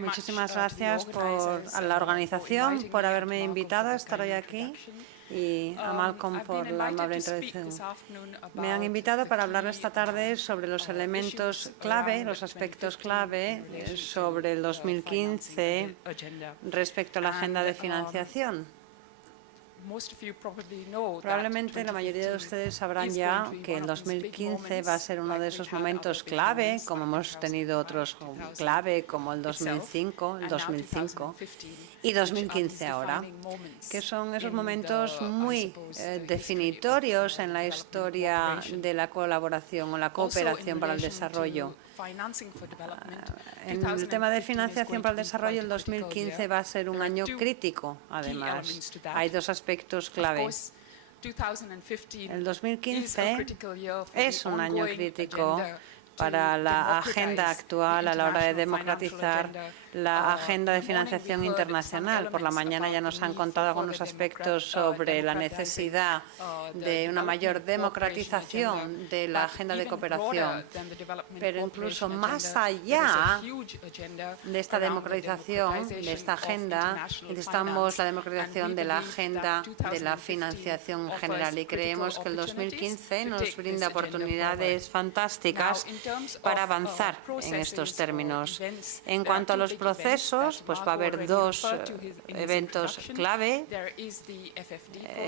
Muchísimas gracias a la organización por haberme invitado a estar hoy aquí y a Malcolm por la amable introducción. Me han invitado para hablar esta tarde sobre los elementos clave, los aspectos clave sobre el 2015 respecto a la agenda de financiación. Probablemente la mayoría de ustedes sabrán ya que el 2015 va a ser uno de esos momentos clave, como hemos tenido otros clave como el 2005 y 2015 ahora, que son esos momentos muy definitorios en la historia de la colaboración o la cooperación para el desarrollo. En el tema de financiación para el desarrollo, el 2015 va a ser un año crítico, además. Hay dos aspectos clave. El 2015 es un año crítico para la agenda actual a la hora de democratizar la agenda de financiación internacional. Por la mañana ya nos han contado algunos aspectos sobre la necesidad de una mayor democratización de la agenda de cooperación. Pero incluso más allá de esta democratización, de esta agenda, necesitamos la democratización de la agenda de la financiación en general. Y creemos que el 2015 nos brinda oportunidades fantásticas para avanzar en estos términos. En cuanto a los procesos, pues va a haber dos eventos clave.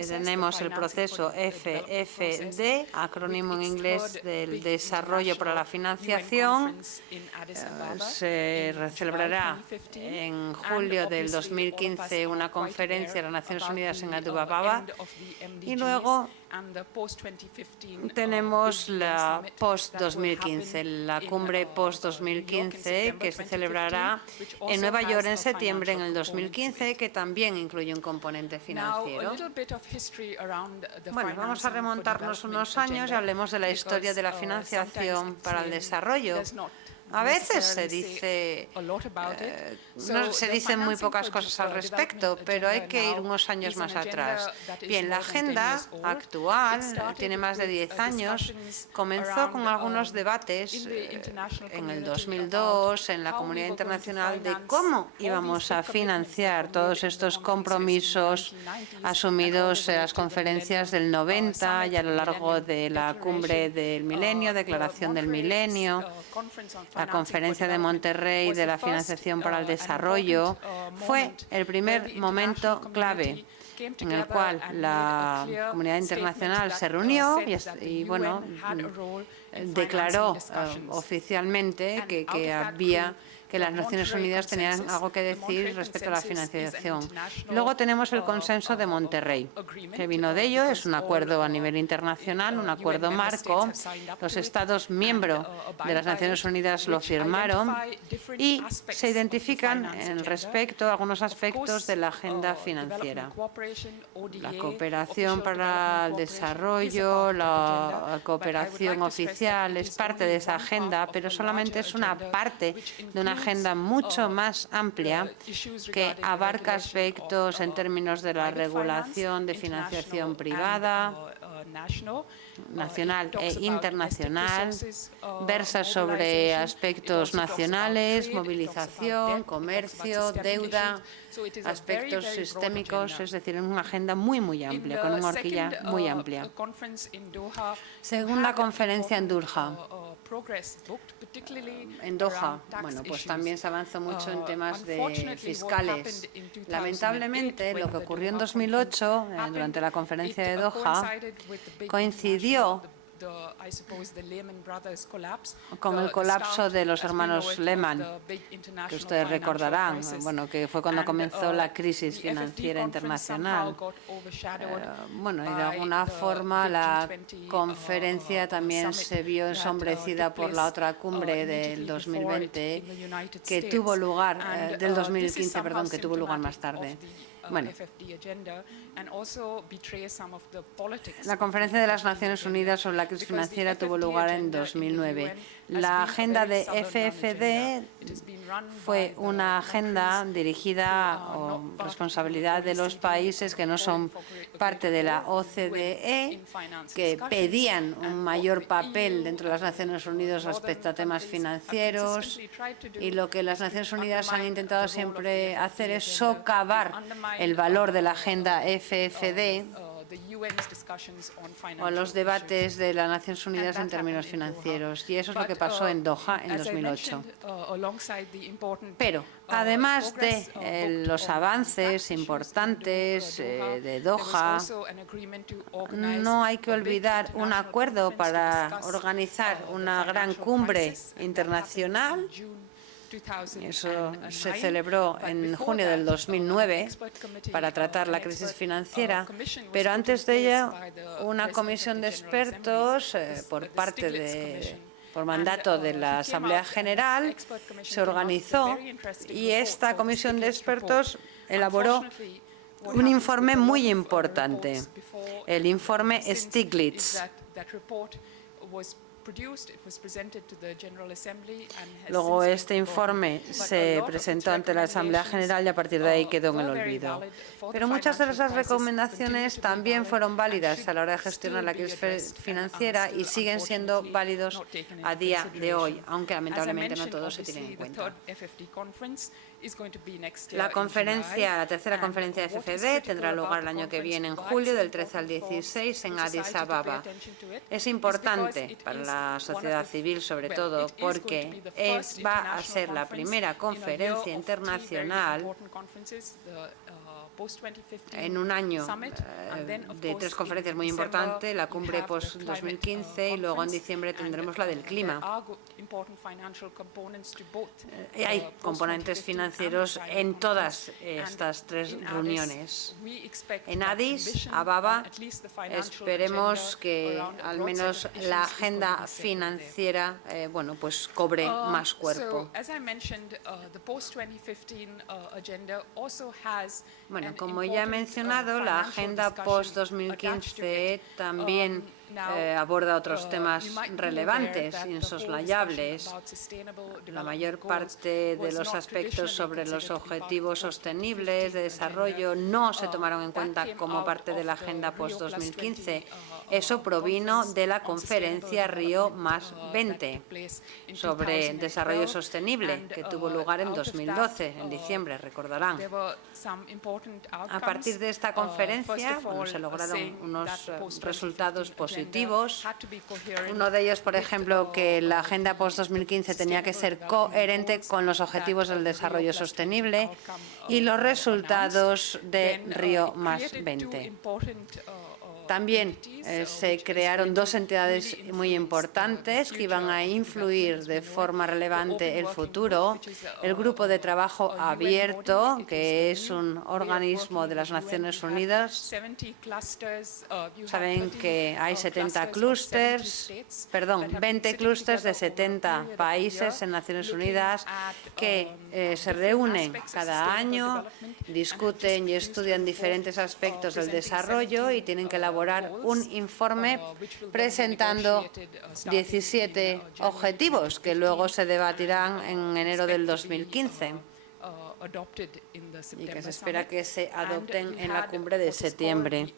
Tenemos el proceso FFD, acrónimo en inglés del Desarrollo para la Financiación. Se celebrará en julio del 2015 una conferencia de las Naciones Unidas en Addis Ababa y luego tenemos la post-2015, la cumbre post-2015 que se celebrará en Nueva York en septiembre en el 2015, que también incluye un componente financiero. Bueno, vamos a remontarnos unos años y hablemos de la historia de la financiación para el desarrollo. A veces se dicen muy pocas cosas al respecto, pero hay que ir unos años más atrás. Bien, la agenda actual tiene más de 10 años. Comenzó con algunos debates en el 2002 en la comunidad internacional de cómo íbamos a financiar todos estos compromisos asumidos en las conferencias del 90 y a lo largo de la cumbre del milenio, Declaración del Milenio. La conferencia de Monterrey de la financiación para el desarrollo fue el primer momento clave en el cual la comunidad internacional se reunió y bueno, declaró oficialmente que las Naciones Unidas tenían algo que decir respecto a la financiación. Luego tenemos el consenso de Monterrey, que vino de ello. Es un acuerdo a nivel internacional, un acuerdo marco. Los Estados miembros de las Naciones Unidas lo firmaron y se identifican respecto a algunos aspectos de la agenda financiera. La cooperación para el desarrollo, la cooperación oficial es parte de esa agenda, pero solamente es una parte de una agenda mucho más amplia que abarca aspectos en términos de la regulación de financiación privada, nacional e internacional, versa sobre aspectos nacionales, movilización, comercio, deuda, aspectos sistémicos, es decir, en una agenda muy amplia, con una horquilla muy amplia. Segunda conferencia en Doha. Bueno, pues también se avanzó mucho en temas fiscales. Lamentablemente, lo que ocurrió en 2008, durante la conferencia de Doha, coincidió con el colapso de los hermanos Lehman, que ustedes recordarán, bueno, que fue cuando comenzó la crisis financiera internacional. Bueno, y de alguna forma la conferencia también se vio ensombrecida por la otra cumbre del 2020 que tuvo lugar, del 2015, perdón, que tuvo lugar más tarde. Bueno, la Conferencia de las Naciones Unidas sobre la crisis financiera tuvo lugar en 2009. La agenda de FFD fue una agenda dirigida o responsabilidad de los países que no son parte de la OCDE, que pedían un mayor papel dentro de las Naciones Unidas respecto a temas financieros, y lo que las Naciones Unidas han intentado siempre hacer es socavar el valor de la agenda FFD o los debates de las Naciones Unidas en términos financieros. Y eso es lo que pasó en Doha en 2008. Pero, además de los avances importantes de Doha, no hay que olvidar un acuerdo para organizar una gran cumbre internacional. Eso se celebró en junio del 2009 para tratar la crisis financiera, pero antes de ello, una comisión de expertos por mandato de la Asamblea General se organizó, y esta comisión de expertos elaboró un informe muy importante, el informe Stiglitz. Luego este informe se presentó ante la Asamblea General y a partir de ahí quedó en el olvido. Pero muchas de esas recomendaciones también fueron válidas a la hora de gestionar la crisis financiera y siguen siendo válidos a día de hoy, aunque lamentablemente no todos se tienen en cuenta. La tercera conferencia de FFD tendrá lugar el año que viene, en julio, del 13 al 16, en Addis Ababa. Es importante para la sociedad civil, sobre todo, porque va a ser la primera conferencia internacional en un año de tres conferencias muy importantes, la cumbre post-2015 y luego en diciembre tendremos la del clima. Hay componentes financieros en todas estas tres reuniones. En Addis Ababa esperemos que al menos la agenda financiera pues cobre más cuerpo. Bueno, como ya he mencionado, la agenda post-2015 también aborda otros temas relevantes, insoslayables. La mayor parte de los aspectos sobre los objetivos sostenibles de desarrollo no se tomaron en cuenta como parte de la agenda post-2015. Eso provino de la conferencia Río +20 sobre desarrollo sostenible, que tuvo lugar en 2012, en diciembre, recordarán. A partir de esta conferencia se lograron unos resultados positivos. Uno de ellos, por ejemplo, que la agenda post-2015 tenía que ser coherente con los objetivos del desarrollo sostenible y los resultados de Río +20. También se crearon dos entidades muy importantes que iban a influir de forma relevante el futuro. El Grupo de Trabajo Abierto, que es un organismo de las Naciones Unidas. Saben que hay 20 clústeres de 70 países en Naciones Unidas que se reúnen cada año, discuten y estudian diferentes aspectos del desarrollo y tienen que elaborar un informe presentando 17 objetivos que luego se debatirán en enero del 2015 y que se espera que se adopten en la cumbre de septiembre.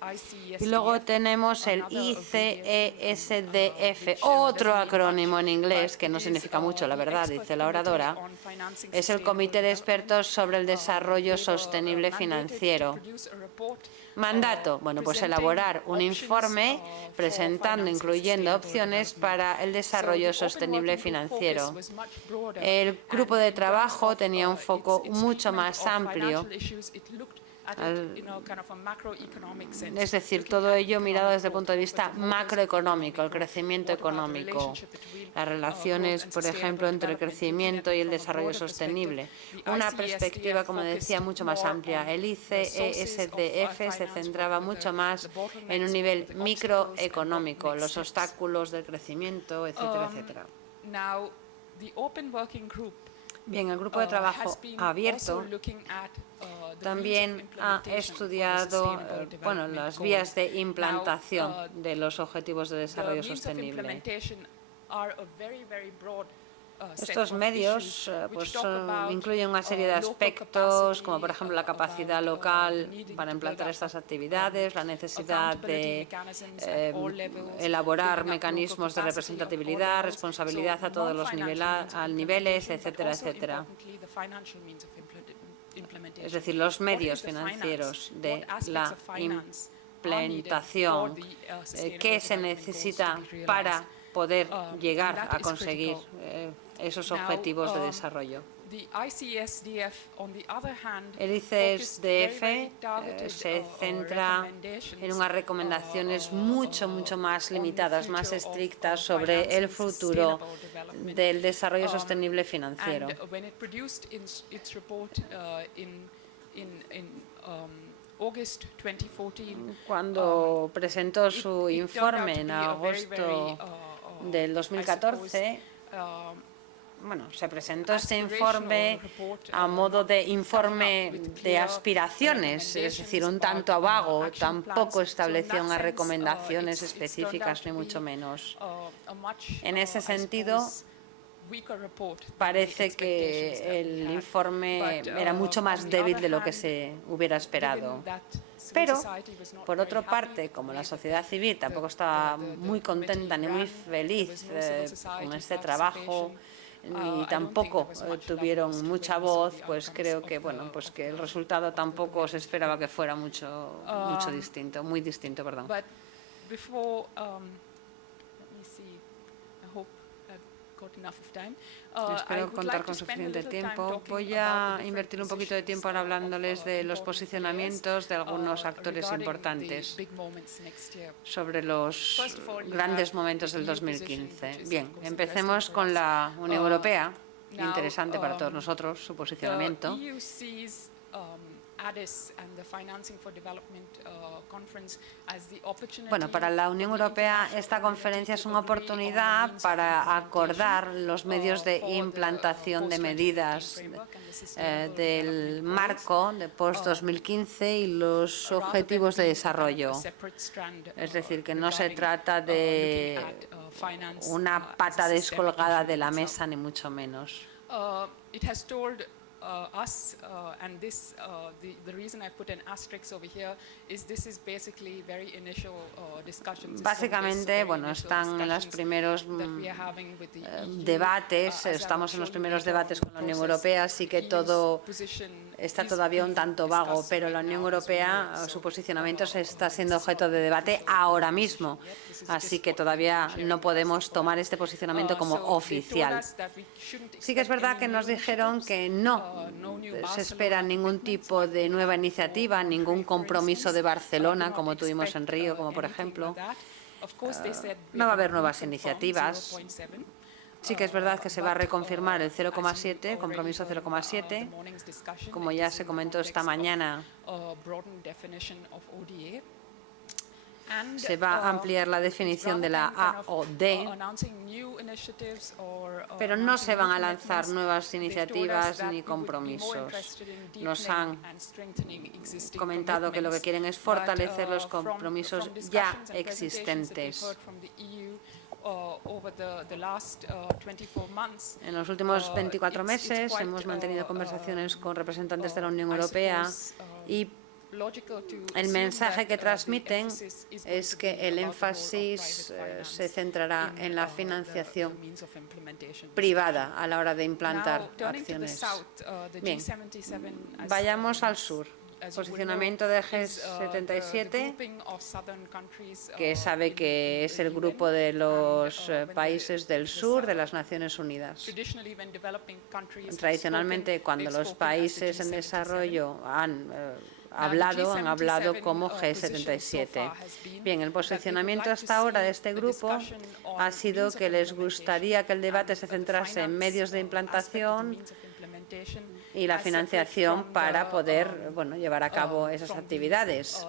Y luego tenemos el ICESDF, otro acrónimo en inglés que no significa mucho, la verdad, dice la oradora. Es el Comité de Expertos sobre el Desarrollo Sostenible Financiero. Mandato, pues elaborar un informe presentando, incluyendo opciones para el desarrollo sostenible financiero. El grupo de trabajo tenía un foco mucho más amplio, es decir, todo ello mirado desde el punto de vista macroeconómico, el crecimiento económico, las relaciones, por ejemplo, entre el crecimiento y el desarrollo sostenible. Una perspectiva, como decía, mucho más amplia. El ICESDF se centraba mucho más en un nivel microeconómico, los obstáculos del crecimiento, etcétera, etcétera. Bien, el grupo de trabajo abierto también ha estudiado las vías de implantación de los objetivos de desarrollo sostenible. Estos medios pues, incluyen una serie de aspectos, como por ejemplo la capacidad local para implantar estas actividades, la necesidad de elaborar mecanismos de representatividad, responsabilidad a todos los niveles, etcétera, etcétera. Es decir, los medios financieros de la implementación, qué se necesita para poder llegar a conseguir esos objetivos de desarrollo. El ICSDF se centra en unas recomendaciones mucho más limitadas, más estrictas sobre el futuro del desarrollo sostenible financiero. Cuando presentó su informe en agosto del 2014, se presentó este informe a modo de informe de aspiraciones, es decir, un tanto vago, tampoco estableció unas recomendaciones específicas, ni mucho menos. En ese sentido, parece que el informe era mucho más débil de lo que se hubiera esperado. Pero, por otra parte, como la sociedad civil tampoco estaba muy contenta ni muy feliz con este trabajo, ni tampoco tuvieron mucha voz, pues creo que que el resultado tampoco se esperaba que fuera muy distinto. Espero contar con suficiente tiempo. Voy a invertir un poquito de tiempo ahora hablándoles de los posicionamientos de algunos actores importantes sobre los grandes momentos del 2015. Bien, empecemos con la Unión Europea. Interesante para todos nosotros su posicionamiento. Para la Unión Europea esta conferencia es una oportunidad para acordar los medios de implantación de medidas del marco de post-2015 y los objetivos de desarrollo. Es decir, que no se trata de una pata descolgada de la mesa, ni mucho menos. Básicamente, están en los primeros debates, estamos en los primeros debates con la Unión Europea, así que todo está todavía un tanto vago, pero la Unión Europea, su posicionamiento está siendo objeto de debate ahora mismo, así que todavía no podemos tomar este posicionamiento como oficial. Sí que es verdad que nos dijeron que no se espera ningún tipo de nueva iniciativa, ningún compromiso de Barcelona, como tuvimos en Río, como por ejemplo. No va a haber nuevas iniciativas. Sí que es verdad que se va a reconfirmar el 0,7, compromiso 0,7, como ya se comentó esta mañana. Se va a ampliar la definición de la A o D, pero no se van a lanzar nuevas iniciativas ni compromisos. Nos han comentado que lo que quieren es fortalecer los compromisos ya existentes. En los últimos 24 meses hemos mantenido conversaciones con representantes de la Unión Europea y el mensaje que transmiten es que el énfasis se centrará en la financiación privada a la hora de implantar acciones. Bien, vayamos al sur. Posicionamiento de G77, que sabe que es el grupo de los países del sur de las Naciones Unidas. Tradicionalmente, cuando los países en desarrollo han hablado como G77. Bien, el posicionamiento hasta ahora de este grupo ha sido que les gustaría que el debate se centrase en medios de implantación y la financiación para poder llevar a cabo esas actividades.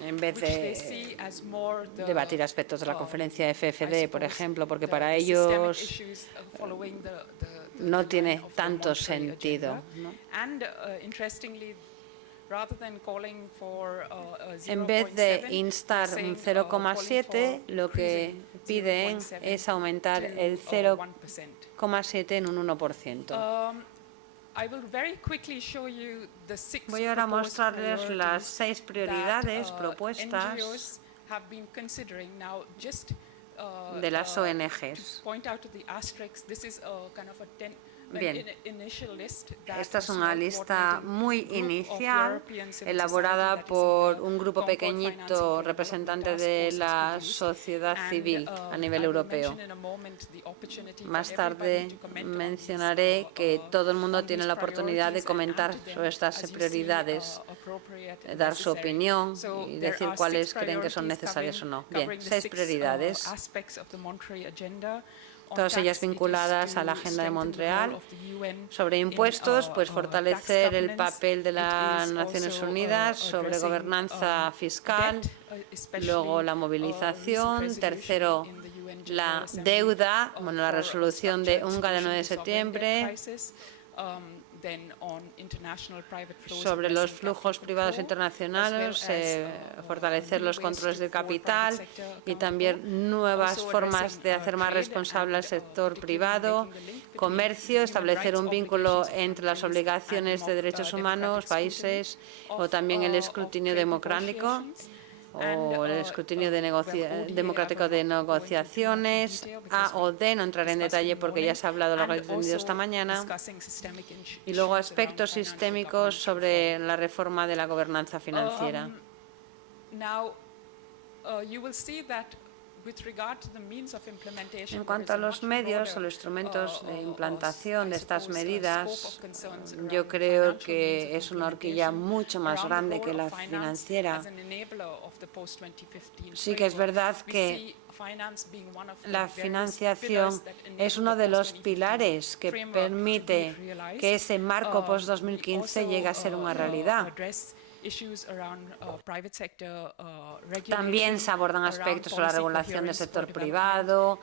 En vez de debatir aspectos de la conferencia FFD, por ejemplo, porque para ellos no tiene tanto sentido, ¿no? En vez de instar un 0,7, lo que piden es aumentar el 0,7 en un 1%. Voy ahora a mostrarles las 6 prioridades propuestas de las ONGs. Bien, esta es una lista muy inicial elaborada por un grupo pequeñito representante de la sociedad civil a nivel europeo. Más tarde mencionaré que todo el mundo tiene la oportunidad de comentar sobre estas prioridades, dar su opinión y decir cuáles creen que son necesarias o no. Bien, 6 prioridades. Todas ellas vinculadas a la Agenda de Montreal. Sobre impuestos, pues fortalecer el papel de las Naciones Unidas, sobre gobernanza fiscal, luego la movilización, tercero, la deuda, bueno, la resolución de UNGA del 9 de septiembre, sobre los flujos privados internacionales, fortalecer los controles de capital y también nuevas formas de hacer más responsable al sector privado, comercio, establecer un vínculo entre las obligaciones de derechos humanos, países o también el escrutinio democrático o el escrutinio democrático de negociaciones, A o D, no entraré en detalle porque ya se ha hablado largo y tendido esta mañana, y luego aspectos sistémicos sobre la reforma de la gobernanza financiera. En cuanto a los medios o los instrumentos de implantación de estas medidas, yo creo que es una horquilla mucho más grande que la financiera. Sí que es verdad que la financiación es uno de los pilares que permite que ese marco post-2015 llegue a ser una realidad. También se abordan aspectos sobre la regulación del sector privado,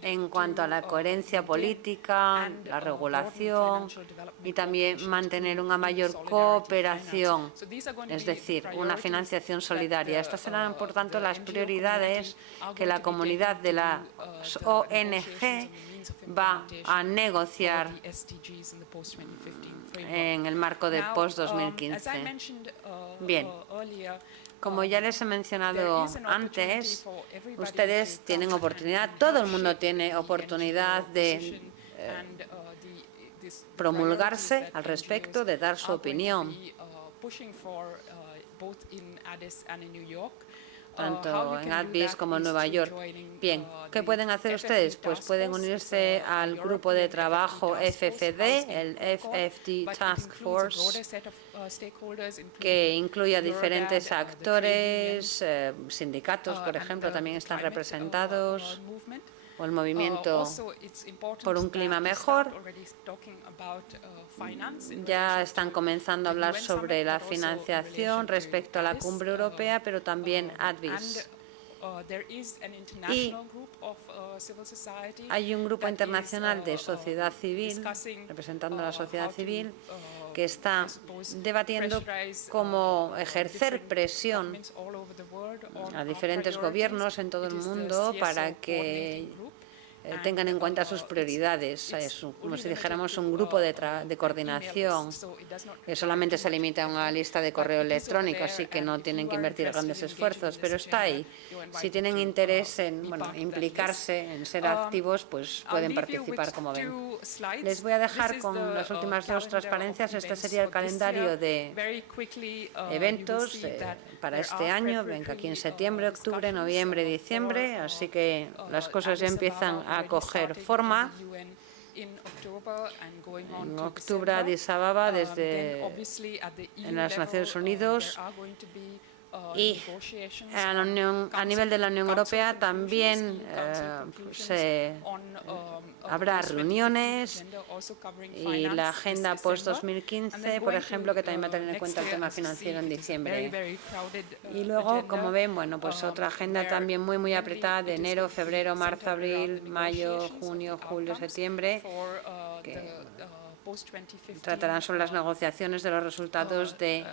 en cuanto a la coherencia política, la regulación y también mantener una mayor cooperación, es decir, una financiación solidaria. Estas serán, por tanto, las prioridades que la comunidad de las ONG va a negociar en el marco de post-2015. Bien, como ya les he mencionado antes, ustedes tienen oportunidad, todo el mundo tiene oportunidad de promulgarse al respecto, de dar su opinión, tanto en Addis como en Nueva York. Bien, ¿qué pueden hacer ustedes? Pues pueden unirse al grupo de trabajo FFD, el FFD Task Force, que incluye a diferentes actores, sindicatos, por ejemplo, también están representados, o el movimiento por un clima mejor. Ya están comenzando a hablar sobre la financiación respecto a la cumbre europea, pero también Addis. Y hay un grupo internacional de sociedad civil, representando a la sociedad civil, que está debatiendo cómo ejercer presión a diferentes gobiernos en todo el mundo para que tengan en cuenta sus prioridades. Es como si dijéramos un grupo de coordinación que solamente se limita a una lista de correo electrónico, así que no tienen que invertir grandes esfuerzos, pero está ahí. Si tienen interés en implicarse, en ser activos, pues pueden participar, como ven. Les voy a dejar con las últimas 2 transparencias. Este sería el calendario de eventos para este año. Ven que aquí en septiembre, octubre, noviembre, diciembre, así que las cosas ya empiezan a coger forma. En octubre, Addis Ababa, en las Naciones Unidas, y a nivel de la Unión Europea también habrá reuniones, y la agenda post-2015, por ejemplo, que también va a tener en cuenta el tema financiero en diciembre. Y luego, como ven, bueno, pues otra agenda también muy apretada de enero, febrero, marzo, abril, mayo, junio, julio, septiembre, Tratarán sobre las negociaciones de los resultados de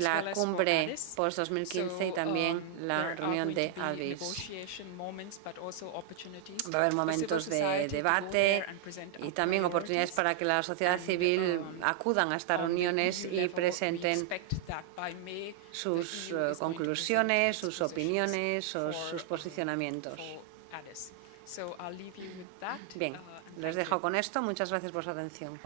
la cumbre post-2015 y también la reunión de Addis. Va a haber momentos de debate y también oportunidades para que la sociedad civil acudan a estas reuniones y presenten sus conclusiones, sus opiniones o sus posicionamientos. Bien, les dejo con esto. Muchas gracias por su atención.